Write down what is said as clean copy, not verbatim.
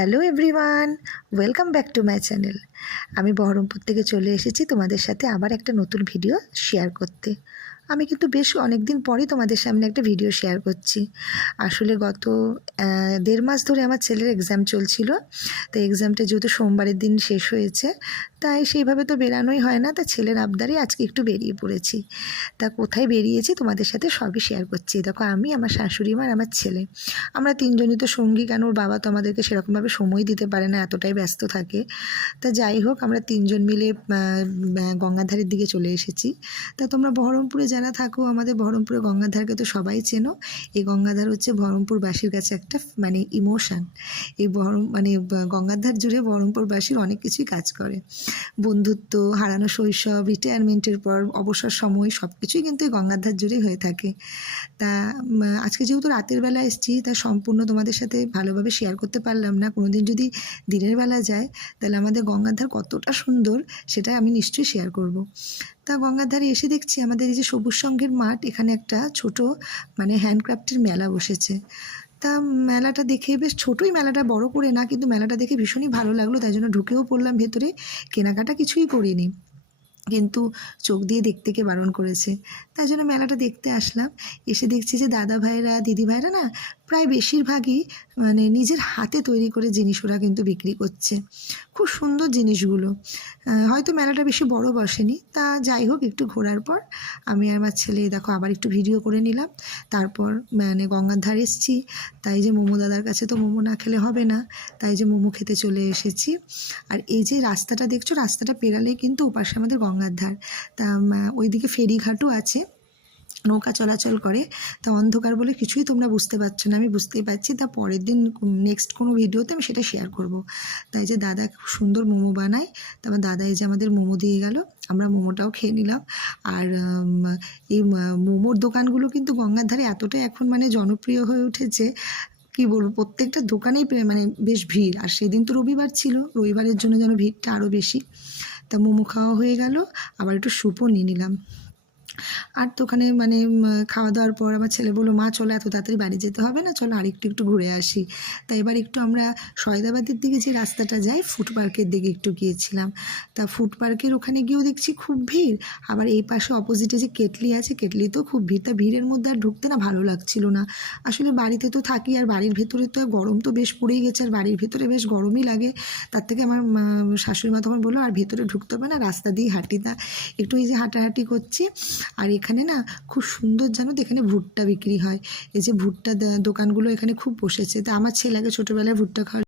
Hello everyone, welcome back to my channel. আমি বহরমপুর থেকে চলে এসেছি তোমাদের সাথে আবার একটা নতুন ভিডিও শেয়ার করতে। আমি কিন্তু বেশ অনেক দিন পরই তোমাদের সামনে একটা ভিডিও শেয়ার করছি। আসলে গত 1.5 মাস ধরে আমার ছেলের এক্সাম চলছিল। তো এক্সামটা যেহেতু সোমবারের দিন শেষ হয়েছে, তাই সেইভাবে তো বেরানোই হয় না। তা ছেলের আবদারে আজকে একটু বেরিয়ে পড়েছি। তা কোথায় বেরিয়েছি তোমাদের সাথে সবই শেয়ার করছি। দেখো, আমি, আমার শাশুড়ি মা আর আমার ছেলে, আমরা তিনজনই তো সঙ্গী। কেন, ওর বাবা তো আমাদেরকে সেরকমভাবে সময় দিতে পারে না, এতটাই ব্যস্ত থাকে। তা যাই হোক, আমরা তিনজন মিলে গঙ্গাধারের দিকে চলে এসেছি। তা তোমরা বহরমপুরে যারা থাকো, আমাদের বহরমপুরে গঙ্গাধারকে তো সবাই চেনো। এই গঙ্গাধার হচ্ছে বহরমপুরবাসীর কাছে একটা ইমোশান। এই গঙ্গাধার জুড়ে বহরমপুরবাসীর অনেক কিছুই কাজ করে। বন্ধুত্ব, হারানো শৈশব, রিটায়ারমেন্টের পর অবসর সময়, সব কিছুই কিন্তু এই গঙ্গাধার জুড়েই হয়ে থাকে। তা আজকে যেহেতু রাতের বেলা এসেছি, তা সম্পূর্ণ তোমাদের সাথে ভালোভাবে শেয়ার করতে পারলাম না। কোনোদিন যদি দিনের বেলা যায়, তাহলে আমাদের গঙ্গাধার কতটা সুন্দর সেটা আমি নিশ্চয়ই শেয়ার করব। তা গঙ্গাধারে এসে দেখছি আমাদের এই যে সবুজ সংঘের মাঠ, এখানে একটা ছোট হ্যান্ডক্রাফটের মেলা বসেছে। তা মেলাটা দেখে, বেশ ছোটোই মেলাটা, বড় করে না, কিন্তু মেলাটা দেখে ভীষণই ভালো লাগলো। তাই জন্য ঢুকেও পড়লাম ভেতরে। কেনাকাটা কিছুই করিনি, কিন্তু চোখ দিয়ে দেখতে কে বারণ করেছে। তাই জন্য মেলাটা দেখতে আসলাম। এসে দেখছি যে দাদা ভাইরা, দিদি ভাইরা না, প্রায় বেশিরভাগই নিজের হাতে তৈরি করে জিনিস ওরা কিন্তু বিক্রি করছে। খুব সুন্দর জিনিসগুলো। হয়তো মেলাটা বেশি বড় বসেনি। তা যাই হোক, একটু ঘোরার পর আমি আর আমার ছেলে দেখো আবার একটু ভিডিও করে নিলাম। তারপর গঙ্গার ধারে এসেছি। তাই যে মোমো দাদার কাছে তো মোমো না খেলে হবে না, তাই যে মোমো খেতে চলে এসেছি। আর এই যে রাস্তাটা দেখছো, রাস্তাটা পেরালেই কিন্তু ওপাশে আমাদের গঙ্গার ধার। তা ওইদিকে ফেরিঘাটও আছে, নৌকা চলাচল করে। তা অন্ধকার বলে কিছুই তোমরা বুঝতে পারছো না, আমি বুঝতেই পারছি। তা পরের দিন নেক্সট কোনো ভিডিওতে আমি সেটা শেয়ার করব। তাই যে দাদা খুব সুন্দর মোমো বানায়। তারপর দাদা এই যে আমাদের মোমো দিয়ে গেল, আমরা মোমোটাও খেয়ে নিলাম। আর এই মোমোর দোকানগুলো কিন্তু গঙ্গার ধারে এতটাই এখন জনপ্রিয় হয়ে উঠেছে, কি বলবো, প্রত্যেকটা দোকানেই বেশ ভিড়। আর সেদিন তো রবিবার ছিল, রবিবারের জন্য যেন ভিড়টা আরও বেশি। তা মোমো খাওয়া হয়ে গেল, আবার একটু স্যুপও নিয়ে নিলাম। আর তো ওখানে খাওয়া দাওয়ার পর আমার ছেলে বললো, মা চলো, এত তাড়াতাড়ি বাড়ি যেতে হবে না, চলো আর একটু ঘুরে আসি। তাই এবার একটু আমরা সয়দাবাদের দিকে যে রাস্তাটা যাই, ফুড পার্কের দিকে একটু গিয়েছিলাম। তা ফুড পার্কের ওখানে গিয়েও দেখছি খুব ভিড়। আবার এই পাশে অপোজিটে যে কেটলি আছে, কেটলিতেও খুব ভিড়। তা ভিড়ের মধ্যে আর ঢুকতে না ভালো লাগছিল না। আসলে বাড়িতে তো থাকি, আর বাড়ির ভেতরে তো গরম তো বেশ পড়েই গেছে, আর বাড়ির ভেতরে বেশ গরমই লাগে। তার থেকে আমার শাশুড়ি মা তখন বললো, আর ভেতরে ঢুকতে হবে না, রাস্তা দিয়ে হাঁটি। তা একটু এই যে হাঁটাহাঁটি করছি। আর এখানে না খুব সুন্দর, জানো তো, এখানে ভুট্টা বিক্রি হয়। এই যে ভুট্টা দোকানগুলো এখানে খুব বসেছে। তা আমার ছেলেকে ছোটোবেলায় ভুট্টা খাওয়া